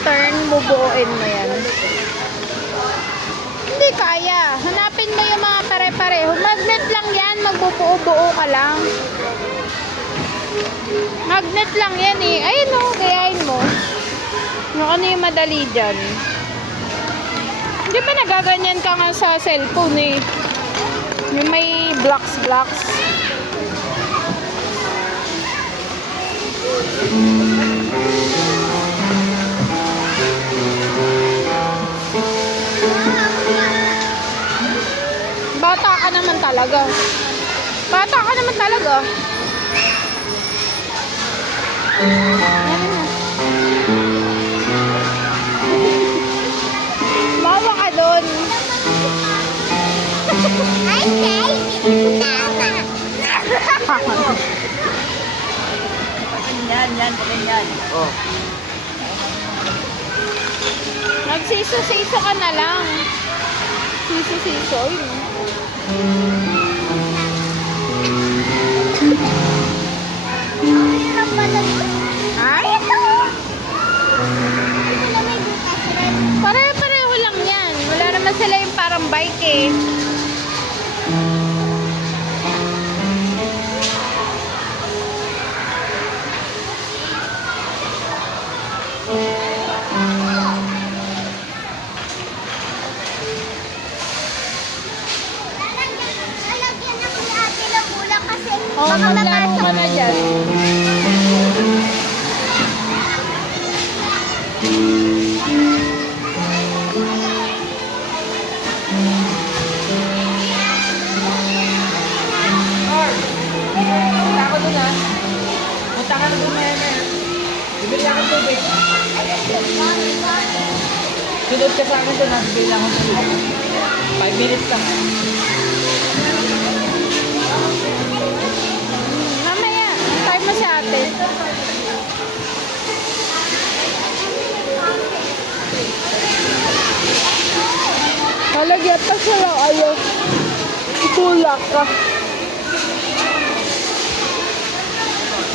pattern, bubuuin mo yan. Hindi kaya. Hanapin mo yung mga pare-pareho. Magnet lang yan, magbubuo-buo ka lang. Magnet lang yan eh. Ayun o, gayahin mo. Ano yung madali dyan? Hindi ba nagaganyan ka nga sa cellphone eh? Yung may blocks. Bata ka naman talaga. Bawa ka doon. Yan. Oh. Nagsiso-siso ka na lang. Siso-siso. Ay? Pare-pareho lang yan. Wala naman sila yung parang bike eh. Oo, maglaro ka na dyan. Punta ako dun ha. Punta ka na dun na yan. Bibili ako tubig. Sunod ka sa akin dun ha. Bibili ako tubig. 5 minutes lang. Mamaya, time mo si ate. Halagyan pa sila. Ayaw. Itulak ka.